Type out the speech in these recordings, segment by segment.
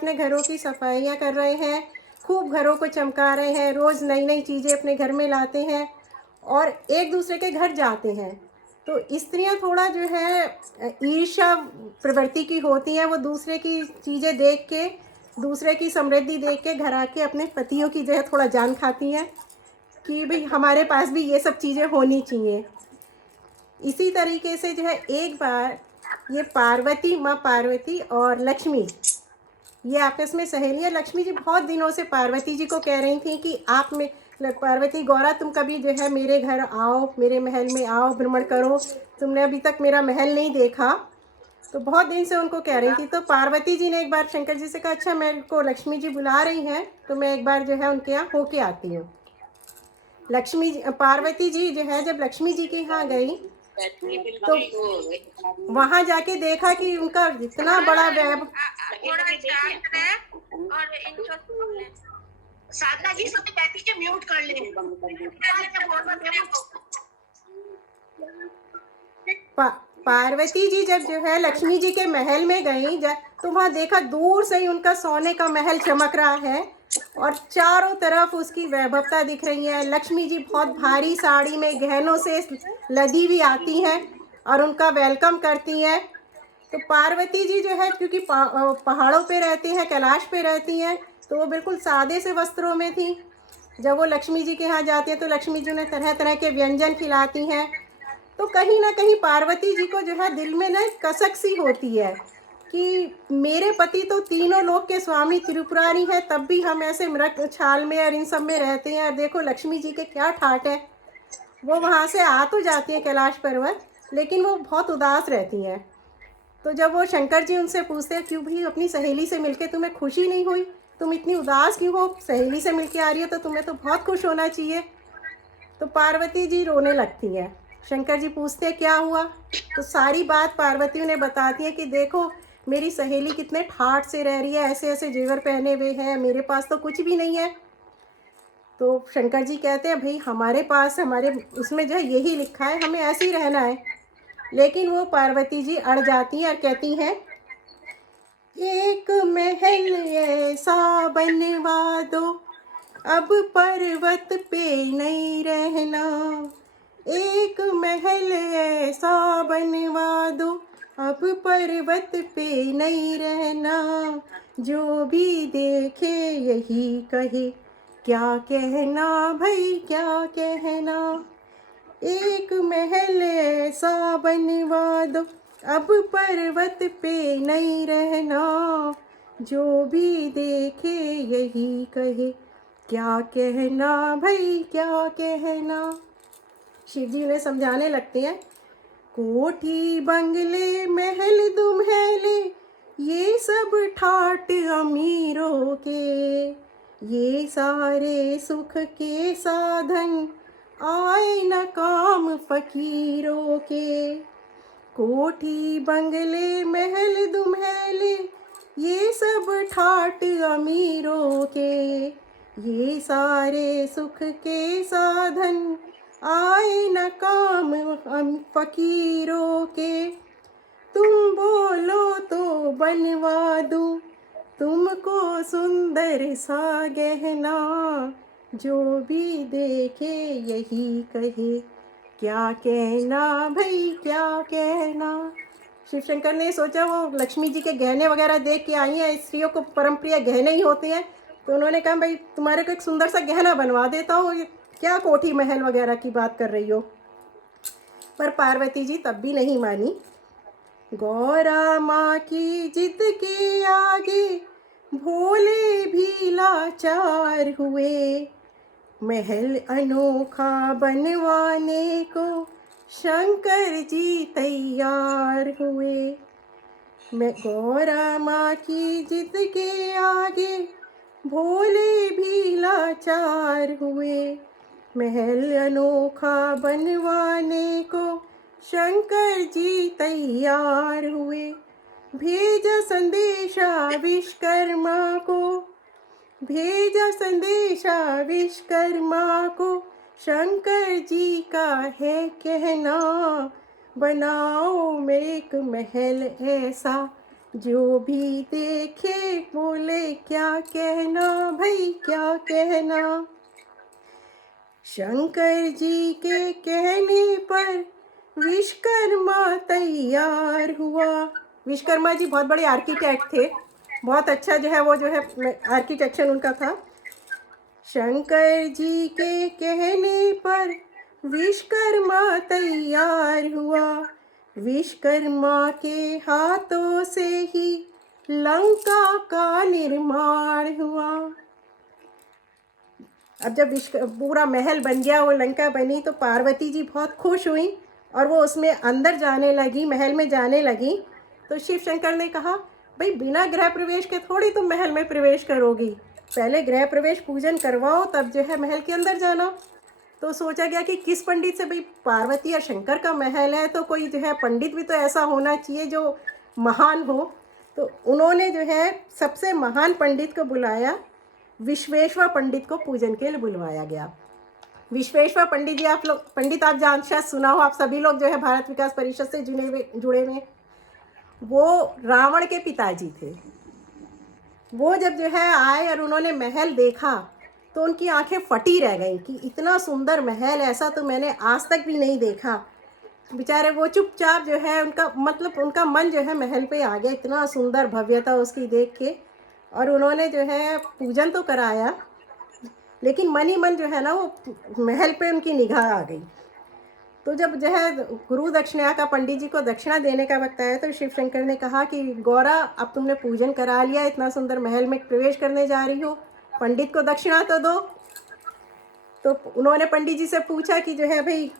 अपने घरों की सफाइयाँ कर रहे हैं, खूब घरों को चमका रहे हैं, रोज़ नई नई चीज़ें अपने घर में लाते हैं और एक दूसरे के घर जाते हैं। तो स्त्रियाँ थोड़ा जो है ईर्ष्या प्रवृत्ति की होती हैं, वो दूसरे की चीज़ें देख के, दूसरे की समृद्धि देख के घर आके अपने पतियों की जो है थोड़ा जान खाती हैं कि भाई हमारे पास भी ये सब चीज़ें होनी चाहिए। इसी तरीके से जो है एक बार ये पार्वती, माँ पार्वती और लक्ष्मी, ये आपस में सहेलियाँ, लक्ष्मी जी बहुत दिनों से पार्वती जी को कह रही थी कि आप में पार्वती, गौरा तुम कभी जो है मेरे घर आओ, मेरे महल में आओ, भ्रमण करो, तुमने अभी तक मेरा महल नहीं देखा। तो बहुत दिन से उनको कह रही थी। तो पार्वती जी ने एक बार शंकर जी से कहा, अच्छा मेरे को लक्ष्मी जी बुला रही हैं तो मैं एक बार जो है उनके यहाँ होके आती हूँ। लक्ष्मी जी, पार्वती जी जो है जब लक्ष्मी जी के यहाँ गई तो वहां जाके देखा कि उनका इतना बड़ा वैभव। साधना जी सब कहती है म्यूट कर ले। पार्वती जी जब जो है लक्ष्मी जी के महल में गई तो वहां देखा दूर से ही उनका सोने का महल चमक रहा है और चारों तरफ उसकी वैभवता दिख रही है। लक्ष्मी जी बहुत भारी साड़ी में गहनों से लदी हुई आती हैं और उनका वेलकम करती हैं। तो पार्वती जी जो है क्योंकि पहाड़ों पे रहती हैं, कैलाश पे रहती हैं, तो वो बिल्कुल सादे से वस्त्रों में थी। जब वो लक्ष्मी जी के यहाँ जाती हैं तो लक्ष्मी जी उन्हें तरह तरह के व्यंजन खिलाती हैं। तो कहीं ना कहीं पार्वती जी को जो है दिल में ना कसक सी होती है कि मेरे पति तो तीनों लोक के स्वामी त्रिपुरारी है, तब भी हम ऐसे मृग छाल में और इन सब में रहते हैं, और देखो लक्ष्मी जी के क्या ठाट है। वो वहाँ से आ तो जाती है कैलाश पर्वत, लेकिन वो बहुत उदास रहती हैं। तो जब वो शंकर जी उनसे पूछते हैं, क्यों भी अपनी सहेली से मिलके तुम्हें खुशी नहीं हुई, तुम इतनी उदास क्यों हो, सहेली से मिलके आ रही हो तो तुम्हें तो बहुत खुश होना चाहिए। तो पार्वती जी रोने लगती हैं। शंकर जी पूछते हैं क्या हुआ, तो सारी बात पार्वती उन्हें बताती है कि देखो मेरी सहेली कितने ठाठ से रह रही है, ऐसे ऐसे जेवर पहने हुए हैं, मेरे पास तो कुछ भी नहीं है। तो शंकर जी कहते हैं भाई हमारे पास, हमारे उसमें जो है यही लिखा है, हमें ऐसे ही रहना है। लेकिन वो पार्वती जी अड़ जाती हैं और कहती हैं, एक महल ऐसा बनवा दो, अब पर्वत पे नहीं रहना। एक महल ऐसा बनवा दो, अब पर्वत पे नहीं रहना। जो भी देखे यही कहे, क्या कहना भाई क्या कहना। एक महल ऐसा बनवा दो, अब पर्वत पे नहीं रहना। जो भी देखे यही कहे, क्या कहना भाई क्या कहना। शिव जी उन्हें समझाने लगते हैं, कोठी बंगले महल दुम्हैले ये सब ठाट अमीरों के, ये सारे सुख के साधन आए न काम फकीरों के। कोठी बंगले महल दुम्हैले ये सब ठाट अमीरों के, ये सारे सुख के साधन आए न काम फकीरों के। तुम बोलो तो बनवा दूं तुमको सुंदर सा गहना, जो भी देखे यही कहे, क्या कहना भाई क्या कहना। शिव शंकर ने सोचा वो लक्ष्मी जी के गहने वगैरह देख के आई हैं, स्त्रियों को परम प्रिय गहने ही होते हैं, तो उन्होंने कहा भाई तुम्हारे को एक सुंदर सा गहना बनवा देता हूँ, क्या कोठी महल वगैरह की बात कर रही हो। पर पार्वती जी तब भी नहीं मानी। गौरा माँ की जिद के आगे भोले भी लाचार हुए, महल अनोखा बनवाने को शंकर जी तैयार हुए। मैं गौरा माँ की जिद के आगे भोले भी लाचार हुए, महल अनोखा बनवाने को शंकर जी तैयार हुए। भेजा संदेशा विश्वकर्मा को, भेजा संदेशा विश्वकर्मा को, शंकर जी का है कहना, बनाओ एक महल ऐसा जो भी देखे बोले क्या कहना भाई क्या कहना। शंकर जी के कहने पर विश्वकर्मा तैयार हुआ। विश्वकर्मा जी बहुत बड़े आर्किटेक्ट थे, बहुत अच्छा जो है वो जो है आर्किटेक्चर उनका था। शंकर जी के कहने पर विश्वकर्मा तैयार हुआ। विश्वकर्मा के हाथों से ही लंका का निर्माण हुआ। अब जब पूरा महल बन गया, वो लंका बनी, तो पार्वती जी बहुत खुश हुई और वो उसमें अंदर जाने लगी, महल में जाने लगी। तो शिव शंकर ने कहा, भाई बिना गृह प्रवेश के थोड़ी तुम महल में प्रवेश करोगी, पहले गृह प्रवेश पूजन करवाओ तब जो है महल के अंदर जाना। तो सोचा गया कि किस पंडित से, भाई पार्वती या शंकर का महल है तो कोई जो है पंडित भी तो ऐसा होना चाहिए जो महान हो। तो उन्होंने जो है सबसे महान पंडित को बुलाया, विश्वेश्वर पंडित को पूजन के लिए बुलवाया गया। विश्वेश्वर पंडित जी, आप लोग पंडित आप जान शायद सुना हो, आप सभी लोग जो है भारत विकास परिषद से जुड़े हुए। वो रावण के पिताजी थे। वो जब जो है आए और उन्होंने महल देखा तो उनकी आंखें फटी रह गई कि इतना सुंदर महल, ऐसा तो मैंने आज तक भी नहीं देखा। बेचारे वो चुपचाप जो है, उनका मतलब उनका मन जो है महल पे आ गया, इतना सुंदर भव्यता उसकी देख के। और उन्होंने जो है पूजन तो कराया, लेकिन मन ही मन जो है ना वो महल पे उनकी निगाह आ गई। तो जब जो है गुरु दक्षिणा का, पंडित जी को दक्षिणा देने का वक्त आया, तो शिव शंकर ने कहा कि गौरा, अब तुमने पूजन करा लिया, इतना सुंदर महल में प्रवेश करने जा रही हो, पंडित को दक्षिणा तो दो। तो उन्होंने पंडित जी से पूछा कि जो है भाई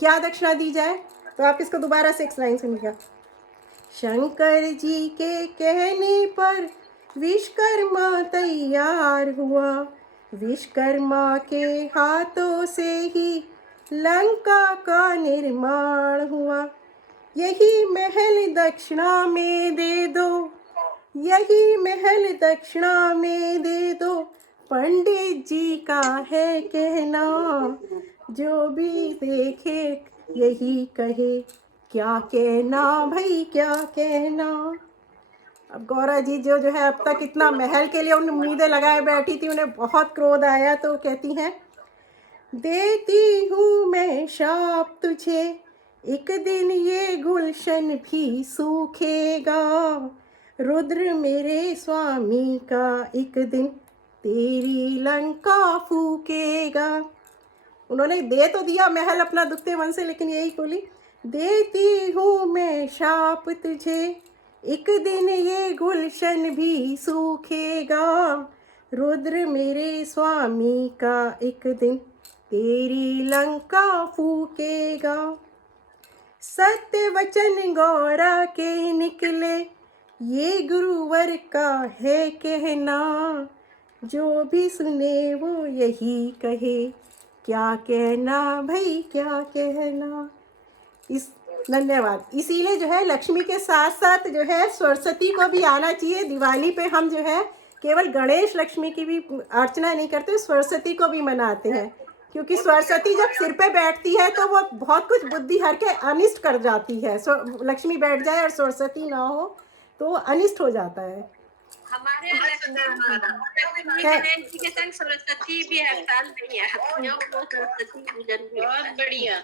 क्या दक्षिणा दी जाए। तो आप इसको दोबारा से 6 लाइन सुनिएगा। शंकर जी के कहने पर विश्वकर्मा तैयार हुआ। विश्वकर्मा के हाथों से ही लंका का निर्माण हुआ। यही महल दक्षिणा में दे दो, यही महल दक्षिणा में दे दो, पंडित जी का है कहना। जो भी देखे यही कहे क्या कहना भाई क्या कहना। अब गौरा जी जो है अब तक इतना महल के लिए उन उम्मीदें लगाए बैठी थी, उन्हें बहुत क्रोध आया। तो कहती हैं, देती हूँ मैं शाप तुझे, एक दिन ये गुलशन भी सूखेगा। रुद्र मेरे स्वामी का एक दिन तेरी लंका फूकेगा। उन्होंने दे तो दिया महल अपना दुखते मन से, लेकिन यही बोली, देती हूँ मैं शाप तुझे, एक दिन ये गुलशन भी सूखेगा। रुद्र मेरे स्वामी का एक दिन तेरी लंका फूकेगा। सत्य वचन गौरा के निकले, ये गुरुवर का है कहना। जो भी सुने वो यही कहे क्या कहना भाई क्या कहना। धन्यवाद। इसीलिए जो है लक्ष्मी के साथ साथ जो है सरस्वती को भी आना चाहिए। दिवाली पे हम जो है केवल गणेश लक्ष्मी की भी अर्चना नहीं करते, सरस्वती को भी मनाते हैं, क्योंकि सरस्वती जब सिर पे बैठती है तो वो बहुत कुछ बुद्धि हर के अनिष्ट कर जाती है। लक्ष्मी बैठ जाए और सरस्वती ना हो तो अनिष्ट हो जाता है। हमारे गणेश जी के संग सरस्वती भी हर साल नहीं है, सरस्वती पूजन भी बहुत बढ़िया।